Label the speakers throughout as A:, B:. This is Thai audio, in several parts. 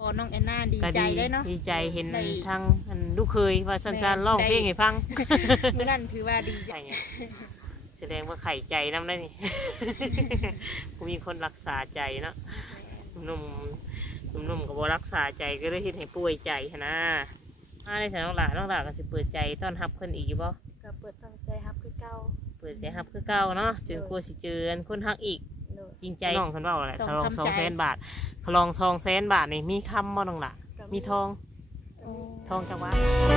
A: ของน้องแอนนาดีใจเลยเนาะ
B: ดีใจเห็นทางลูกเคยว่าสั้นๆร้องเพลงให้ฟัง
A: มื้อนั้นถือว่าดีใจ
B: แสดงว่าไข่ใจน้ำได้นี่กูมีคนรักษาใจเนาะนุ่มก็บ่รักษาใจก็เลยเฮ็ดให้ป่วยใจนะในฉันน้องหลาก็สิเปิดใจต้อนรับเพิ่นอีกอยู่บ่
C: ก็เปิดตั้งใจรับคือเก่า
B: เปิดใจรับคือเก่าเนาะจนกลัวสิเจอคนฮักอีกจริงใจน้องเพิ่นเว้าแหละถ้าลอง200,000 บาทถ้าลอง200,000 บาทนี่มีคำบ่น้องหล่ะมีทองจังหวะ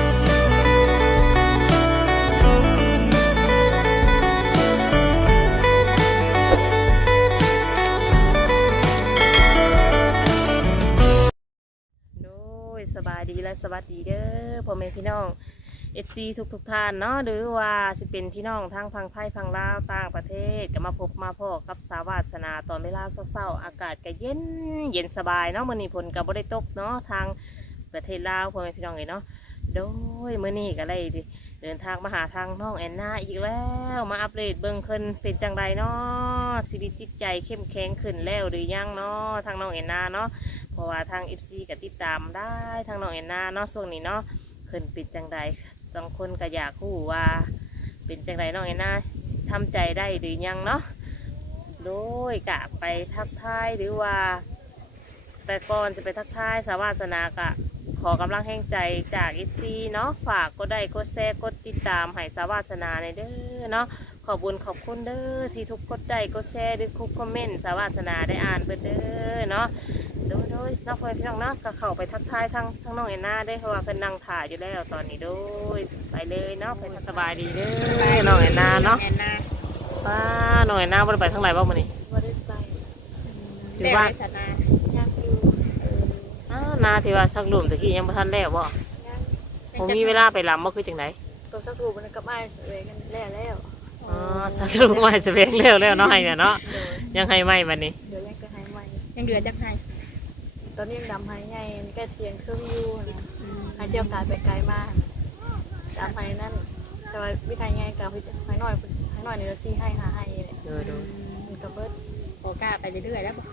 B: สบายดีและสวัสดีเด้อพ่อแม่พี่น้อง FC ทุกท่านเนาะหรือว่าสิเป็นพี่น้องทั้งพังไทยพังลาวต่างประเทศก็มาพบมาพอกับสาวาสนาตอนเวลาเช้าๆอากาศก็เย็นสบายเนาะมื้อนี้ฝนก็บ่ได้ตกเนาะทางประเทศลาวพ่อแม่พี่น้องเนาะโดยมื้อนี้ก็เลยเดินทางมาหาทางน้องแอนนาอีกแล้วมาอัปเดตเบิ่งเพิ่นเป็นจังไรเนาะชีวิตจิตใจเข้มแข็งขึ้นแล้วหรือยังเนาะทางน้องแอนนาเนาะเพราะว่าทาง FC ก็ติดตามได้ทางน้องแอนนาเนาะช่วงนี้เนาะขึ้นเป็นจังไรบางคนก็อยากรู้ว่าเป็นจังไรน้องแอนนาทำใจได้หรือยังเนาะโดยกะไปทักทายหรือว่าแต่ก่อนจะไปทักทายสาวาสนากะขอกำลังแห่งใจจากFCเนาะฝากก็ได้กดแชร์กดติดตามให้สาวาสนาในเด้อเนาะขอบคุณขอบคุณเด้อที่ทุกกดได้กดแชร์หรือคุกคอมเมนต์สาวาสนาได้อ่านเด้อเนาะโดยน้องพี่น้องเนาะก็เข้าไปทักทายทั้งน้องแอนนาได้เพราะว่าเพิ่นนั่งถ่ายอยู่แล้วตอนนี้โดยไปเลยเนาะเพิ่นสบายดีเด้อน้องแอนนาเนาะป้าน้องแอนนาบ่ได้ไปทางไหนบ้างมื้อนี้
C: บ่ได้ไป
B: อยู่บ้าน
C: ยังอยู่
B: นาที่ว่าสักหลุมตะกี้ยังบ่ทันแล้วบ่ผมมีเวลาไปลำบ่คือจังได
C: ตัวสักรูมันกับไอ้เวยกันแล้ว
B: สักหลุมมาจะเวงแล้วเนาะให้เนี่ยเนาะยังให้ไหมบัดนี้
C: เดี๋ยวยังก็ให้ไหม
A: ยังเหลือจักให้
C: ตอนนี้ยังดำให้ไงใกล้เตียงเครื่องอยู่นะให้เที่ยวกายไปไกลมากดำให้นั่นแต่ว่าวิธีไงกับให้หน่อยนี่ละซี่ให้หาให้เลย
B: ดู
C: มันกับเบิร์ด
A: โอกล้าไปเรื่อยๆแล้ว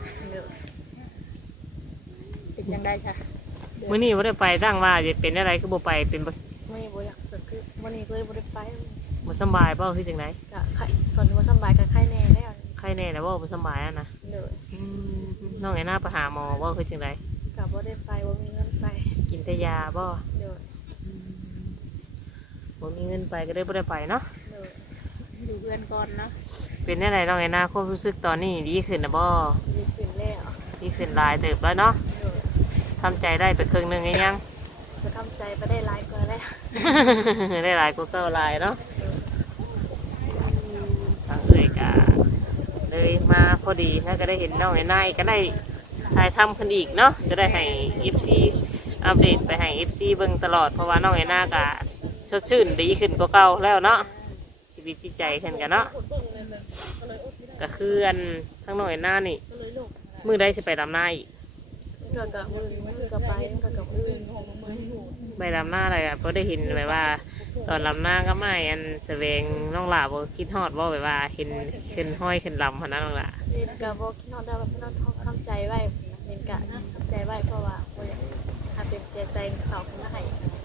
A: เป็นยังได้ค่ะ
B: มื้อนี้บ่ได้ไปตั้งว่าจะเป็นอะไรก็บ่ไปเป็น
C: ไม่บ่อยากคือวันนี้เลยบ่ได้ไป
B: บ่สบายบ่คือจังได
C: ก็ไข้ตอนนี้บ่สบายกับไข้แน่แล้ว
B: ไข้แน่แล้วบ่สบายนะน้องไอ้หน้าไปหาหมอบ่คือจังได
C: ก็บ่ได้ไปบ่มีเงินไป
B: กินแต่ยาบ่บ่มีเงินไปก็เลยบ่ได้ไปเนาะ
A: อยู่เพื่อนก่อนเนาะ
B: เป็นอะไรน้องไอ้หน้าความรู้สึกตอนนี้ดีขึ้นนะบ่
C: ดีขึ้นแล้ว
B: ดีขึ้นหลายเติบแล้วเนาะทำใจได้ไปครึ่งนึงยัง
C: จะทำใจไปได้หลายกว่าแล้ว
B: ได้หลายกว่าเก่าหลายเนาะทางเอ่ยกะเลยมาพอดีถ้าก็ได้เห็นน้องไอ้นายก็ได้ถ่ายทำขึ้นอีกเนาะจะได้ให้ FC อัปเดตไปให้ FC เบิ่งตลอดเพราะว่าน้องไอ้นากะสดชื่นดีขึ้นกว่าเก่าแล้วเนาะชีวิตจิตใจขึ้นกันเนาะก็คืออันทั้งน้องไอ้นานี่มือได้จะไปดำนาอีก
C: กับมือกับไปกับมือ
B: ไปดำหน้าอะไรอ่ะเพราะได้เห็นแบบว่าตอนลำหน้าก็ไม่อันแสวงน้องหลาบคิดฮอดว่าแบบว่าเห็นขึ้นห้อยขึ้นลำพนันน้องหลา
C: เห็นกับบอกคิดฮอดได้ว่าเราทำใจไว้เห็นกะทำใจไว้เพราะว่าถ้าเป็นใจเขาคนไหน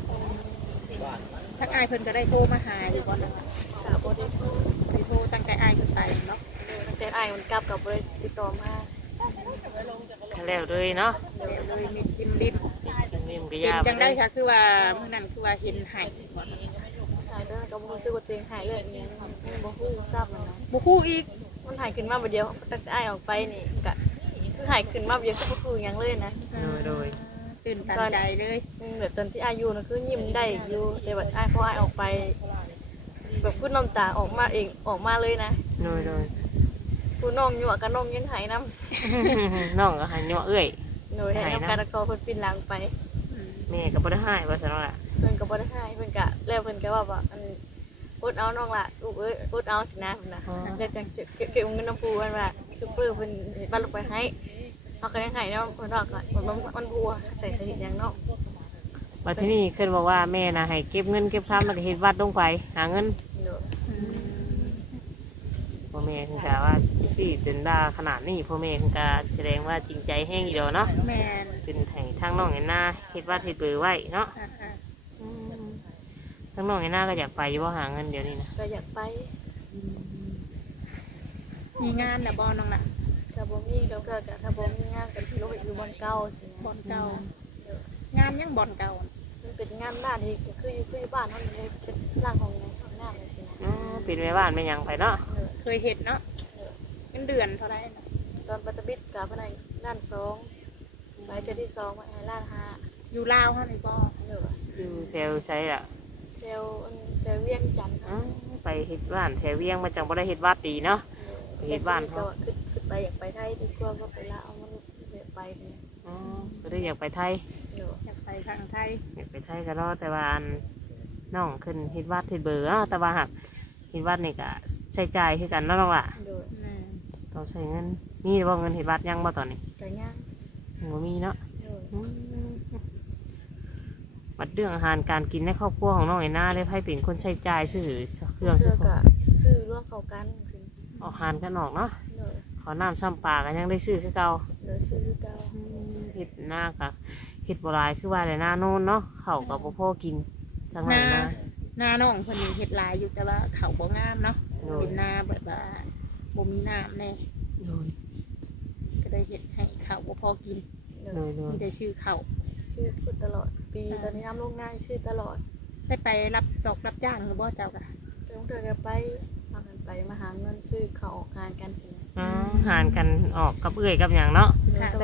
A: ทักอายเพิ่นก็ได้โทรมาหาอยู่ก่อนนะ
C: ค่ะบ่ได้
A: โทรตั้งใจอายขึ้นไปเนาะ
C: ตั้งใจอายมันกลับกับบ่ได้ติดต่อมา
B: แล้วเลยเนาะ
A: เลยมีจิ้มลิ้มเป็นจังได้ค่ะคือว่าเมื่อนั้นคือว่าเห็นหาย
C: หายด้วยก็รู้สึกว่าตัวเองหายเลยเนี่ยบ่ฮู้ทราบมันนะ
A: บ่ฮู้อีก
C: มันหายขึ้นมาบ่เดียวตั้งใจออกไปนี่ก็คือหายขึ้นมาบ่เดียวก็บ่ฮู้หยังเลยนะ
B: โดย
A: ตื่นตันใจเลย
C: แบบตอนที่อายุนะคือยิ้มได้อยู่แต่แบบอายพออายออกไปแบบพูดน้ำตาออกมาเองออกมาเลยนะ
B: โดย
C: พูดน้องหยั่วกับน้องยันหายน้
B: ำน้องก็หายหยั่วเอ้ย
C: หนูให้น้ำการตะกอเพิ่นปินหลังไป
B: แม่ก็บ่ได้หายว่าซั่นล่ะ
C: เพิ่นก็บ่ได้หายเพิ่นก็แล้วเพิ่นก็ว่าอันอดเอาน้องล่ะลูกเอ้ยอดเอาสินะเพิ่นน่ะแล้วจังเก็บเงินน้ำปูมันว่าซุปเปอร์เพิ่นบ้านลงไปให้เขาก็ยังหายเนาะเพิ่นว่าก็มันบัวใส่สนิทอย่างเนาะ
B: มาที่นี่เพิ่นบอกว่าแม่น่ะให้เก็บเงินเก็บค้ำแล้วก็เฮ็ดวัดลงไปหาเงินพ่อแม่คือว่าสิซี่จนด่าขนาดนี้พ่อแม่เพิ่นก็แสดงว่าจริงใจแห้งอยู่แล้วเนาะ
A: แม่น
B: เป็นให้ทางน้องไอ้หน้าเฮ็ดวัดเฮ็ดเบอร์ไว้เนาะ
A: อ่า
B: ทางน้องไอ้หน้าก็อยากไปอยู่บ่หาเงินเดี๋ยวนี้นะ
C: ก็อยากไป
A: ๆมีงานน่ะบ่น้องน่ะ
C: ถ้าบ่มีก็ถ้าบ่มีงานก็สิลงอยู่บนเก่าสิ
A: บ่อนเก่างานยังบ่อนเก่า
C: มันเป็นงานบ้านที่คืออยู่บ้านเฮานี่เป็นร่างของน้ำเลยสินะ
B: เป็นแม่บ้านแม่หยังไปเนาะ
A: เคยเฮ็ดเนาะเงินเดือนเท่าไหร่น่ะ
C: ตอนปัตตบิดกับพนักด้าน2ไปเทื่อที่2มาให้ล้าน5
A: อยู่ลาวเฮานี่บ่
C: เด้อ
B: อยู่แถวใช้อ่ะ
C: เซลเวียงจันทน์
B: ไปเฮ็ดบ้านแถวเวียงมาจังบ่ได้เฮ็ดวัดดีเนาะ ไปเฮ็ดบ้าน
C: ก็ขึ้นไปอยากไปไทยดีกว่าก็ไปละเอามันไปสิ
B: ก็ได้อยากไปไทย
C: เด้อ
A: อยากไปทางไทย
B: อยากไปไทยก็รอแต่ว่าอันน้องขึ้นเฮ็ดวัดเฮ็ดเบอร์เนาะแต่ว่าหักเฮ็ดวัดนี่ก็ใช้จ่ายคือกันเนาะน้องล่ะ
C: เด้อ
B: ต้องใช้เงินมีบ่เงินเฮ็ดวัดยังบ่ตอนนี้
C: ก็ย่าง
B: บ่มีเนาะ
C: เด้อ
B: บัดเรื่องอาหารการกินในครอบครัวของน้องไอ้หน้าได้ไผเป็นคนใช้จ่ายซื้อเครื่อง
C: เด้
B: ซื้
C: อ
B: อของ
C: ก็ซื้อร่วมเข้ากันสิ
B: เอาอาหารกันออกเนาะ
C: เด้อ
B: ขอน้ำซ้ำปลากันยังได้ซื้อคือเก่า
C: เด้อซื้อเก่า
B: เฮ็ดหน้ากะเฮ็ดบ่หลายคือว่าแต่หน้าโน่นเนาะข้าวก็บ่พอกินจังได๋นะ
A: หน้าน้องเพิ่นนี่เฮ็ดหลายอยู่แต่ว่าเขาบ่งามเนาะเป็นหน้าแบบว่าบ่มีน้ำแน่
B: โดย
A: ก็ได้เฮ็ดให้เขาบ่พอกิน
C: เด้
B: โด
C: อย
B: โดย
A: มีแต่ชื่อเขา
C: ซื้อพูดตลอดปีตอนนี้น้ำลงง่ายซื้อตลอด
A: ได้ไปรับจอกรับจ้างหรือบ่เจ้าก็
C: เดี๋ยวเธอจะไปมากันไปมาหาเงินซื้อเขาออกงานกันสิ
B: หารกันออกกับเอื้อยกับหยังเนาะ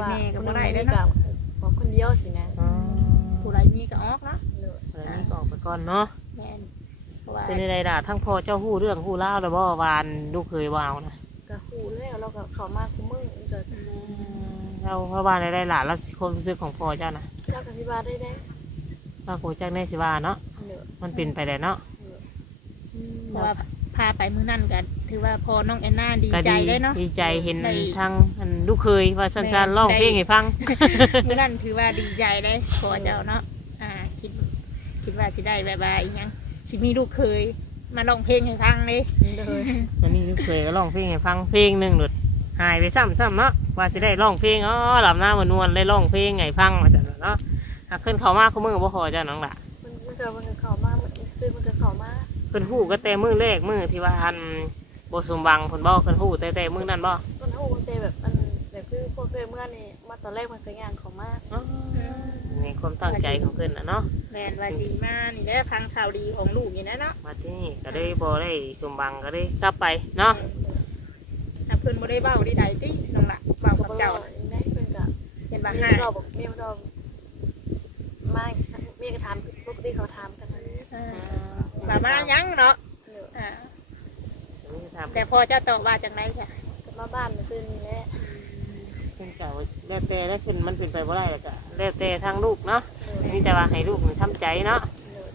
C: ของคนเดียวสินะ
A: ผู้ใดมีก็ออกเนาะ
C: เด้อ
B: เดี๋ยวนี้ก็ออกไปก่อนเนาะ
A: แม่นเพราะว่า
B: เป็นใดๆล่ะทั้งพ่อเจ้าฮู้เรื่องฮู้เล่าวแล้วบ่วานลูกเคยว่าวนะ
C: ก็หูแล้วเราก็เข้ามาคุมือเกิด
B: เราเพราะว่าใดๆล่ะแล้วความรู้สึกของพ่อเจ้านะ
C: เจ้ากับพี่บาได้ได้
B: ว่าโคจักแน่สิว่าเนาะ
C: เด้อ
B: มันเป็นไปได้เนาะ
A: เพราะว่าพาไปมื้อนั้นก็ถือว่าพอน้องแอนนาดีใจเลยเนาะ
B: ดีใจเห็น
A: ได้
B: ทางอันลูกเคยว่าสั้นๆร้องเพลงให้ฟัง
A: มื้อนั้นถือว่าดีใจเลยพอเจ้าเนาะคิดว่าสิได้แบบว่าอีหยังสิมีลูกเคยมาร้องเพลงให้ฟังเลย
C: เด้อ
B: วันนี้ลูกเคยก็ร้องเพลงให้ฟังเพลงหนึงหลุดหายไปซ้ำๆเนาะว่าสิได้ร้องเพลงหลับหน้ามวนๆได้ร้องเพลงให้ฟังว่าซั่นเนาะหากขึ้นเข้ามาเขามือบ่พอเจ้าน้องล่ะ
C: มันก็เข้ามาคือมันก็เข้ามา
B: เพิ่นฮู้ก็แต่มือแรกมือที่ว่าอันบ่สมหวังเพิ่นบ่เพิ่นฮู้แต่มือนั้นบ่
C: ต้นหูมันเตแบบมันแบบคือพวกเคยเมื่อนี่มาตอนแรกมันก็ย่างเข้ามา
B: นี่ความตั้งใจของเพิ่นน่ะเนาะ
A: แม่นว่าสิมานี่แหละฟังข่าวดีของลูกนี่นะเนาะ
B: มาที่นี่ก็ได้บ่ได้สมหวังก็ได้กลับไปเนาะ
A: ถ้าเพิ่นบ่ได้เว้าได้ใดติน้องล่ะเว้ากับเจ้า
C: ได้เพิ่นก็
A: เห็นว่า
C: มี
A: หา
C: เราบอกมีเราไม่มีก็ถามปกติเขาถามกันนะ
A: ว่ามาหยังเนาะ
C: เด้อ
A: อ่า
B: นี่ถาม
A: แต่พอเจะตอบว่าจังไดจ้ะ
C: ก็มาบ้านมาซื้อนี่แหละ
B: เพิ่นก็ว่าแล้วแต่แล้วขึ้นมันเป็นไปบ่ได้แล้วก็แล้วแต่ทางลูกเนาะ
C: เด้อ
B: มีแต่ว่าให้ลูกมันทำใจเนาะ
C: เด้อ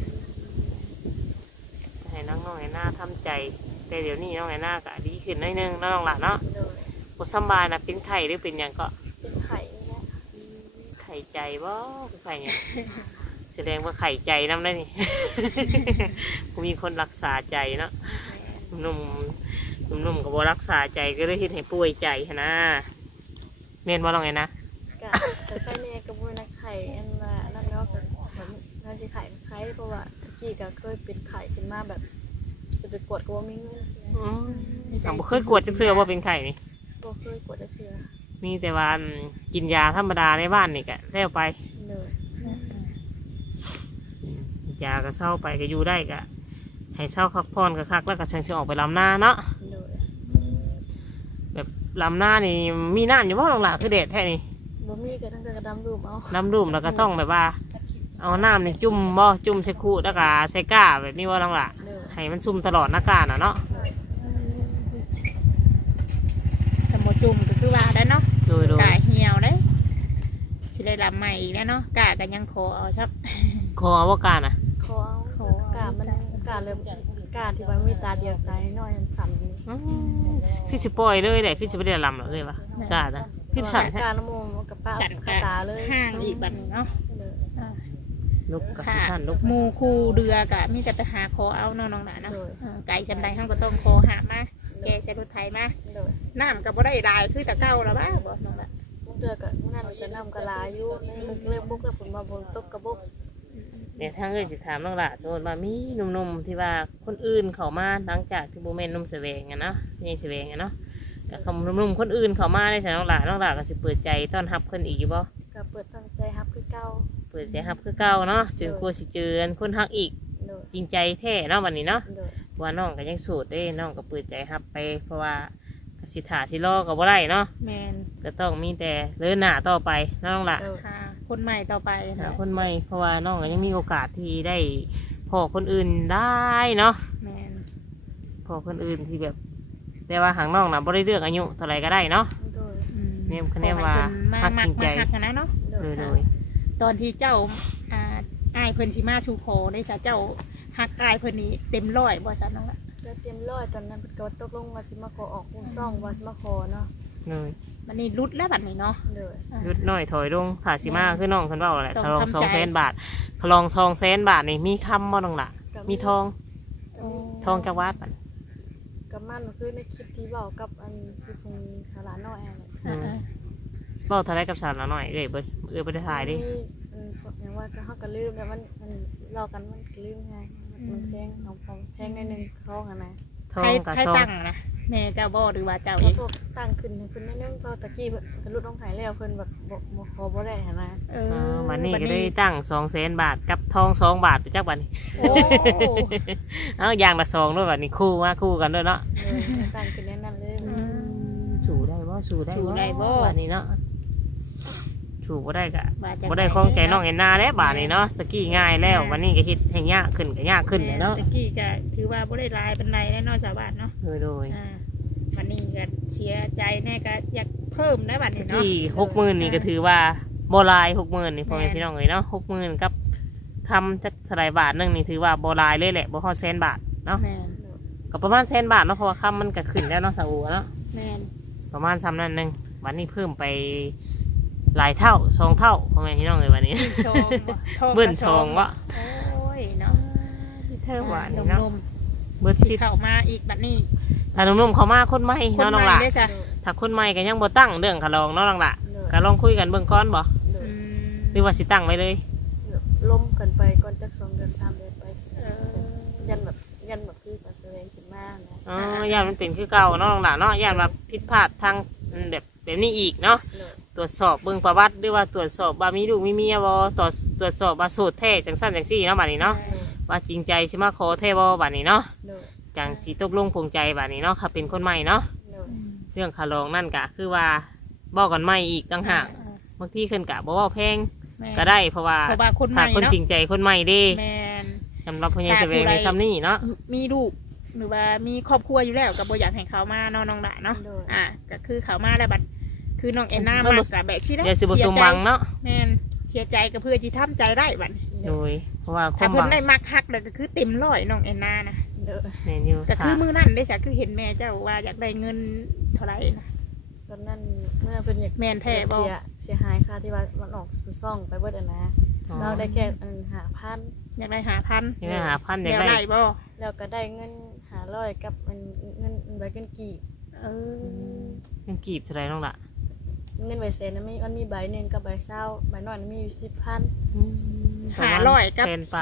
B: ให้น้องๆให้หน้าทำใจ แต่เดี๋ยวนี้น้องไอ้หน้าก็ดีขึ้นหน่อยนึงน้องหล่ะเนาะ
C: เด้อ
B: บ่สำบายนะเป็นไข้หรือเป็นหยังก็
C: เป็นไข่นี่แหละ
B: ไข่ใจบ่ไข่หยังแสดงว่าไข่ใจนำได้นี่ มีคนรักษาใจเนาะหนุ่มก็บ่รักษาใจก็เลยเฮ็ดให้ป่วยใจหั้นนะแม่นบ่น้องไอ้นะ
C: กะแต่ไข่เนี่ยกับมือนักไข่อันว่านั่นเนาะแบบน่าจะไข่ไข่เพราะว่ากี้ก็เคยเป็นไข่ขึ้นมาแบบจะไปกดก็ว่ามีเงิน
B: บ่เคยกวดจักเทื่อว่าเป็นไข้นี่
C: ก็เคยกดได้เพื่อ
B: มีแต่ว่ากินยาธรรมดาในบ้านนี่ก็แล้วไป
C: เด้อย
B: าก็เศร้าไปก็อยู่ได้ก็ให้เศร้าพักผ่อนก็คักแล้วก็ชังสิออกไปลำหน้าเนาะ
C: เด้อ
B: แบบลำหน้านี่มีน้ำอยู่บ่ลงหล่ะคือเด็ดแท้นี่
C: บ่มีก็ตั้งแต่กระดำรูปเอา
B: น้ำรุ่มแล้วก็ต้องแบบว่า เอาน้ำนี่จุ่มบ่จุ่มใส่คู่แล้วก็ใส่ก้าแบบนี้ว่าลงหล่ะ
C: เด้อ
B: ให้มันซุ่มตลอดหน้ากาน่ะเนาะ
A: แต่บ่จุ่มก็คือว่าได้เนาะ
B: โดย
A: กาเหี่ยวเด้สิได้รับใหม่อีกแล้วเนาะกาก็ยังขอเอาครับ
B: คอว่ากาน่ะ
C: ขอเอากามันกาเริ่มกาที่ว่ามีตาเดียวตาน้อยสั่นนี่
B: คือสิปล่อยเลยแหละคือสิบ่ได้ลำหรอกเลยว่ะกาน่ะคือสั่นแท้
C: กาน้ำมูกับป้า
A: สั่น
C: กาตาเลย
A: ห้างอีกบัดนี้เนาะ
C: เด้อ
A: อ่า
B: ลุกกับ
A: ค่ะ
B: สั่นลุก
A: หมู่คู่เดือกะมีแต่ไปหาขอเอาเนาะน้องหลานเนาะ
C: โดย
A: ไก่จำได้เฮาก็ต้องขอหามา
C: โ
A: แกใช้รถไถมา
C: โดย
A: น้ำก็บ่ได้หลายคือแต่เก่าแล้วบ้าบ่น้องละ
C: มุกเดือก็มื้อนั้นจะนำกะลาอยู่ในมุกเริ่มบุกแล้วฝนมาบนตกกระบุก
B: เนี่ยทางเอ้ยสิถามน้องละสมมติว่ามีหนุ่มๆที่ว่าคนอื่นเขามาหลังจากที่โบแมนนมเสวงอะเนาะนี่เสวงอะเนาะกับคำหนุ่มๆคนอื่นเขามาได้ใช่น้องละก็สิเปิดใจต้อนรับคนอีกอยู่บ่
C: ก็เปิดตั้งใจรับคือเก่า
B: เปิดใจรับคือเก่าเนาะจนกลัวสิเจอคนฮักอีก
C: โดย
B: จริงใจแท้เนาะวันนี้เนาะ
C: โดย
B: ว่าน้องก็ยังโสดเด้น้องก็เปิดใจรับไปเพราะว่าก็สิถาสิรอก็บ่ได้เนาะ
A: แมน
B: ก็ต้องมีแต่เลื่อนหน้าต่อไปเนาะน้องละ
C: โดย
A: หาคนใหม่ต่อไป
B: หา
A: นะ
B: คนใหม่เพราะว่าน้องก็ยังมีโอกาสที่ได้พอคนอื่นได้เนาะ
A: แมน
B: พอคนอื่นที่แบบ แต่ว่าหางน้องนะบ่ได้เลือกอายุเท่าไหรก็ได้เนาะ
C: โดย
B: เนี่ยคะแนนว่า
A: มา
B: ฮัก
A: มั
B: จ
A: ก
B: ริงใจ
A: มาฮักกันนะเนาะ
C: โด
B: โด
C: ย
B: ยโดย
A: ตอนที่เจ้าอ้ายเพิ่นสิมาชูโคได้ซะเจ้าฮักอ้ายเพิ่นนี่เต็มร้อยบ่ซะน้องละ
C: แล้วเตรียมร้อยตอนนั้นเพิ่นก็ตกลงว่าสิมาขอออกผู้ซ่องว่าสิมาขอเนาะ
B: เลย
A: บัดนี้รุดแล้วบัดนี้เนาะ
C: โดย
B: ยุดน้อยถอยลงถาสิมาคือน้องคนเว่าอะไร
A: ต้อง
B: คลอง
A: ทำใจ
B: 200,000 บาทคลอง200,000 บาทนี่มีคำบ่น้องล่ะ มีทอง
C: ก็มี
B: ทองจักรวาดบัด
C: กับมันคือในคลิปที่เว้ากับอันคลิปของสาระน้อยอันนั้น
B: อืม เว้าเท่าไรกับสาวหน่อยเอ้ยบ่บ่ได้ถ่ายดิ
C: อย่างว่าก็เฮาก็ลืมแล้วมันเล่ากันมันก็ลืมไงมันแพงของแพงในหนึงท้องอ่ะนะ
B: ทอ
A: ใครง
B: กับ
A: ใคร
B: ทอง
A: ตั้งนะแม่เจ้าบ่หรือว่าเจ้าเอ
C: แล้ว
A: ง
C: พวกตั้งขึ้นให้เพิ่นนิดนึงเพราะตะกี้เพิ่นรุดน้องไผแล้วเพิ่นแบบบ่ขอบ่ได้หั่นนะ
A: เอ
B: วันนี้
A: บัด
B: ก็ได้ตั้ง200,000 บาทกับทอง2 บาทไปจักบัดนี้
A: โอ้
B: เอาอย่างละ2ด้วยบัดนี้คู่มาคู่กันด้วยเนาะ
C: ตั้งขึ้นแน่นๆเลย
B: สู่ได้บ่สู่ได้บ่บัดนี้เนาะสู่บ่ได้ก็
A: ว่าจะ
B: บ่ได้คล้องใจน้องเอ็นนาแล้วบาดนี้เนาะตะกี้ง่ายแล้ววันนี้ก็เฮ็ดให้ยากขึ้นก็ยากขึ้นเลยเนาะ
A: ตะกี้ก็ถือว่าบ่ได้หลายเป็นไรแน่นอนชาวบ้านเนาะ
B: โดย
A: วันนี้ก็เสียใจแน่ก็อยากเพิ่มได้บัดนี้เนาะ
B: ที่60,000นี่ก็ถือว่าบ่หลาย60,000นี่พ่อแม่พี่น้องเอ้ยเนาะ60,000กับคำจักเท่าไหร่บาทนึงนี่ถือว่าบ่หลายเลยแหละบ่ฮอด100,000 บาทเนาะ
A: แม่น
B: ก็ประมาณ100,000 บาทเนาะเพราะว่าคำมันก็ขึ้นแล้วเนาะสาวเนาะ
A: แม่น
B: ประมาณซ้ำนั้นนึงวันนี้เพิ่มไปหลายเท่า2 เท่าพ่อแม่พี่น้องเอ้ยวันนี้
A: ชองบ่ทอง
B: เบิ้นชองวะ
A: โอ้ยเนาะ
B: เธอหวาน
A: น
B: นี่เนาะ
A: ม
B: เบิด
A: ๆสิ
B: สิ
A: เข้ามาอีกบัดนี้
B: ถ้าหนุ่มๆเขามาคนใหม่
A: คน
B: เนาะน้อง
A: ใหม่
B: ล่ะ
A: ได้จ้ะ
B: ถ้าคนใหม่ก็ยังบ่ตั้งเรื่องขะลองเนาะน้องล่ะก็ลองคุยกันเบื้องก้อนบ่
A: อืม
B: หรือว่าสิตั้งไว้เลย
C: ล้มกันไปก่อนจัก2 เดือน3 เดือนไป
A: เออ
C: ยันแบบคือการแสดงขึ้นมานะ
B: อ๋อย่านมันเป็นคือเก่าเนาะน้องล่ะเนาะย่านว่าผิดพลาดทางแบบนี้อีกเนาะตรวจสอบเบื้องประวัติหรือว่าตรวจสอบว่ามีลูกมีเมียบ่ตรวจสอบว่าโสดแท้จังซั่นจังซี่เนาะบัดนี้เนาะว่าจริงใจสิมาขอแท้บ่บัดนี้เนาะ
C: โดย
B: จังสิตกลงปลงใจบัดนี้เนาะค่ะเป็นคนใหม่เนาะ
C: โดย
B: เรื่องขะลองนั่นก็คือว่าบอกกันใหม่อีกต่างหากบางทีขึ้นกะบ่เว้าแพง
A: แม่น
B: ก็ได้เพราะว่า
A: เพราะว่าคนให
B: ถ้า
A: ม่
B: คน
A: เนาะ
B: จริงใจคนใหม่เด้
A: แม่น
B: สำหรับพญาเสวงในซ้ำนี่เนาะ
A: มีลูกหรือว่ามีครอบครัวอยู่แล้วก็บ่อยากให้เขามาเนาะน้องละเนาะ
C: โดย
A: ก็คือเขามาแล้วบัดคือน้องเอ็นน่ามากับแบบชี้ได้
B: เดี๋ยวสิบสมหวังเนาะ
A: แม่นเสียใจก็เพื่อจีทำใจได้บัด
B: โดยเพราะว่าค
A: ถ้าว
B: ามห
A: เพิ่
B: วัน ง
A: ได้มักฮักเลยก็คือเต็มร้อยน้องเอ็นนานะ
C: โดย
B: แม่นอยู่
A: ก็คือมือนั่นได้จ้ะคือเห็นแม่เจ้าว่าอยากได้เงินเท่าไหร่นะ
C: ตอนนั้นเมื่อเป็นอยาก
A: แม่นแท้บ่
C: เสียหายค่ะที่ว่ามันออกสู่ซ่องไปเบิดอะนะเราได้แค่5,000
A: อยากได้5,000
B: ยังไง1,000อยาก
A: แล้ว
B: ได้
A: ได้บ่
C: แล้วก็ได้เงิน500กับเงินใบเงินกีบ
A: เออ
B: เงินกีบเท่าไหรน้องล่ะ
C: เงินใบเซนนั้นมันมีใบหนึ่งกับใบเศร้าใบน้อยมีอยู่10,000
A: 500กับ
B: แสนปลาย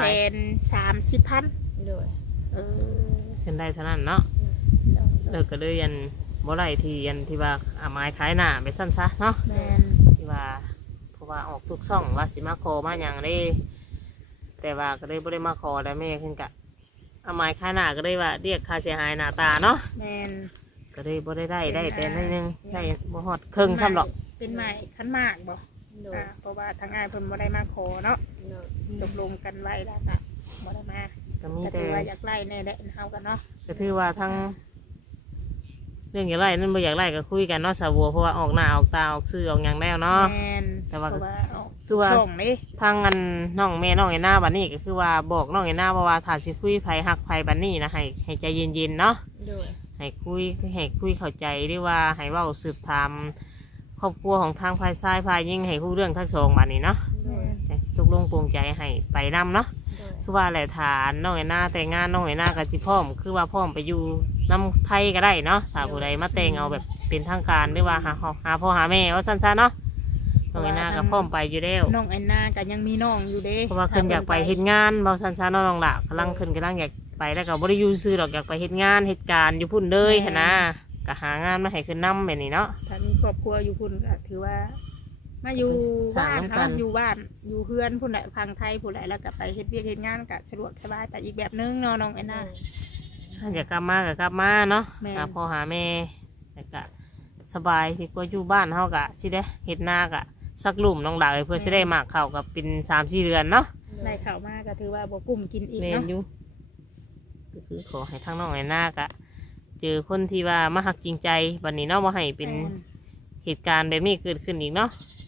A: 130,000
C: โดย
A: เออ
B: เงินได้เท่านั้นเนาะก็เลยยันบ่ไรที่ยันที่ว่าไม้ขายหน้าไปสั้นซะเนาะ
A: แม่น
B: ที่ว่าเพราะว่าออกทุกซ่องว่าสิมาขอมาอย่างได้แต่ว่าก็เลยบ่ได้มาขอแล้วแม่ขึ้นกะไม้ขายหน้าก็เลยว่าเรียกค่าเสียหายหน้าตาเนาะ
A: แม่น
B: ก็เลยบ่ได้แต่นิดนึงได้บ่ฮอดครึ่งทำหรอก
A: เป็นใหม่ขั้นมากบ่
C: โดย
A: เพราะว่าทางอ้ายเพิ่นบ่ได้มาขอเนาะ
C: โดย
A: ตกลงกันไว้แล้วก็บ่ได้มา
B: ก็มี
A: ก็
B: แต่
A: ถือว่าอยากไล่แน่ได้เฮากันเนาะ
B: ก็ถือว่าทั้งเรื่องอยากไล่นั่นบ่อยากไล่ก็คุยกันเนาะสาวบัวเพราะว่าออกหน้าออกตาออกชื่อออกหยังแล้วเนาะ
A: แม่น
B: แต่ว่า
A: เพราะว่าเอา
B: คือว่า
A: ช่องนี่
B: ทางอันน้องแม่น้องไอ้หน้าบัดนี้ก็คือว่าบอกน้องไอ้หน้าว่าถ้าสิคุยไผฮักไผบัดนี้นะให้ใจเย็นๆเนาะ
C: โดย
B: ให้คุยเข้าใจหรือว่าให้เว้าสืบถามครอบครัวของทางฝ่ายซ้ายฝ่ายยิ่งให้คู่เรื่องทั้งสองบัดนี้เนาะ
C: โดย
B: จังสิตกลงปลงใจให้ไปนํเนาะ
C: โด
B: คือว่าแหละฐานน้องไอ้หน้าแต่งงานน้องไอ้หน้ากับจิพร้อมคือว่าพร้อมไปอยู่น้ำไทยก็ได้เนาะถ้าผู้ใดมาแต่งเอาแบบเป็นทางการหรือว่าหาพ่อหาแม่ว่าสั้นๆเนาะน้องไอ้หน้าก็พร้อมไปอยู่แล้ว
A: น้องแอนนาก็ยังมีน้องอยู่เด้
B: เพราะว่าเพิ่นอยากไปเฮ็ดงานเบาสั้นๆเนาะน้องละกำลังเพิ่นกำลังอยากไปแล้วก็บ่ได้อยู่ซื่อดอกอยากไปเฮ็ดงานเฮ็ดการอยู่พุ่นเลยหั้นนะก็หางานมาให้ขึ้นนำแบบนี้เนาะ
A: ถ้ามีครอบครัวอยู่พุ่นก็ถือว่า มาอยู่บ้านเฮาอยู่บ้านอยู่เฮือนพุ่นแหละพังไทยพุ่นแหละแล้วก็ไปเฮ็ดเวียกเฮ็ดงานก็สะดวกสบายแต่อีกแบบนึงเนาะน้องแอนนา
B: ถ้าอยากกลับมาก็กลับมาเนาะ
A: แม่น
B: ก็พอหาแม่แล้วก็สบายที่กว่าอยู่บ้านเฮาก็สิได้เฮ็ดนาก็สักหลุมน้องดาวเพื่อสิได้หมากข้าวกับเป็น3-4 เดือนเนาะ
A: ได้เข้ามาก็ถือว่าบ่กุ้มกินอีก
B: แม่น
A: เนาะ
B: อยู่ก็คือขอให้ทางน้องไอ้นาก็เจอคนที่ว่ามาหักจริงใจบัดนี้เนาะบ่ให้เป็นเหตุการณ์แบบนี้เกิดขึ้นอีกเนาะ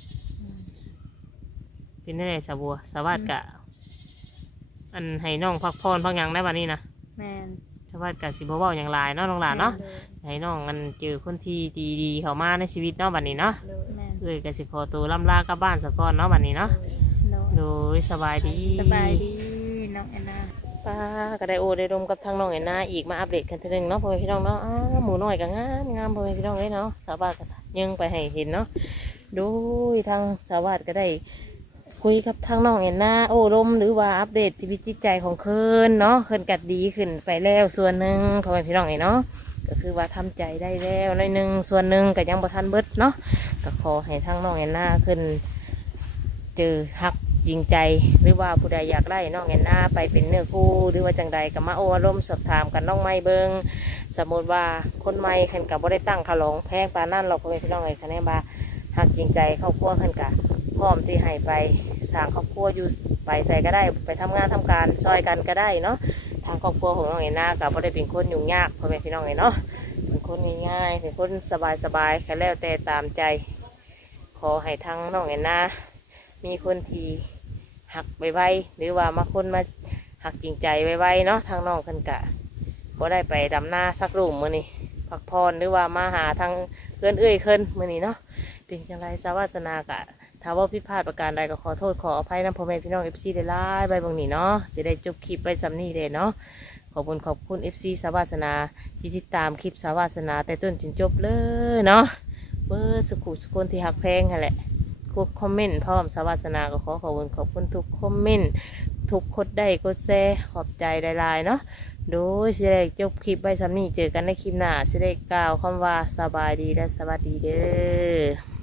B: เป็นได้สาบัวสวัสดิ์กะอันให้น้องพักผ่อนพักหยังได้บัดนี้นะ
A: แม่น
B: สวัสดิ์กะสิบ่เว้าหยังหลายเนาะน้องหลานเนาะให้น้องอันเจอคนที่ดีๆเข้ามาในชีวิตเนาะบัดนี้เนาะ
A: แม่น
B: เอ้ยกะสิขอตัวล่ำลากลับบ้านซะก่อนเนาะบัดนี้เนาะ
A: เนาะ
B: โดยสบายดี
A: สบายดีน้องแอนนา
B: ป้าก็ได้โอได้รมกับทางน้องไอ้นาอีกมาอัปเดตกันทีนึงเนาะพ่อแม่พี่น้องเนาะอ้าวหมูน้อยก็งามงามพ่อแม่พี่น้องเลยเนาะสาวบ้านก็ยังไปให้เห็นเนาะโดยทางสาวบ้านก็ได้คุยกับทางน้องไอ้นาโอ้ลมหรือว่าอัปเดตชีวิตจิตใจของเคินเนาะเคินกัดดีขึ้นไปแล้วส่วนหนึ่งพ่อแม่พี่น้องไอ้เนาะก็คือว่าทำใจได้แล้วในอยหนึ่งส่วนหนึ่งก็ยังบ่ทันเบิดเนาะก็ขอให้ทางน้องไอ้นาขึ้นเจอฮักจริงใจหรือว่าผู้ใดอยากได้น้องแอนนาไปเป็นเนื้อคู่หรือว่าจังใดก็มาโอ้อารมณ์สอบถามกันน้องไม้เบิงสมมติว่าคนใหม่ขันกับบ่ได้ตั้งขลองแพงปานนั่นหรอกพ่อแม่พี่น้องเอ้ยคะแนนว่าหักจริงใจครอบครัวขันกับพร้อมที่ให้ไปสร้างครอบครัวอยู่ไปใส่ก็ได้ไปทำงานทำการซอยกันก็ได้เนาะทางครอบครัวของน้องแอนนากับบ่ได้เป็นคนยุ่งยากพ่อแม่พี่น้องเอ้ยเนาะเป็นคนง่ายๆเป็นคนสบายๆแค่แล้วแต่ตามใจขอให้ทางน้องแอนนามีคนที่หักไวๆหรือว่ามาคนมาหักจริงใจไวๆเนาะทางน้องขึ้นกะบ่ได้ไปดำหน้าสักรุ่มมื้อนี้พักพรหรือว่ามาหาทางเพื่อนเอ้ยขึ้นมื้อนี้เนาะเป็นจังไรสาวาสนากะถ้าว่าผิดพลาดประการใดก็ขอโทษขออภัยนะพ่อแม่พี่น้อง FC ได้หลายใบบางนี้เนาะสิได้จบคลิปไปสำนี้เลยเนาะขอบคุณ FC สาวาสนาที่ติดตามคลิปสาวาสนาแต่ต้นจนจบเลยเนาะเบอร์สุขุสุคนที่หักแพงนั่นแหละกดคอมเมนต์พร้อมสาวาสนาก็ขอบคุณทุกคอมเมนต์ทุกกดได้กดแชร์ขอบใจหลายๆเนาะโดยสิได้จบคลิปไปสำนี้เจอกันในคลิปหน้าสิได้กล่าวคำว่าสบายดีและสวัสดีเด้อ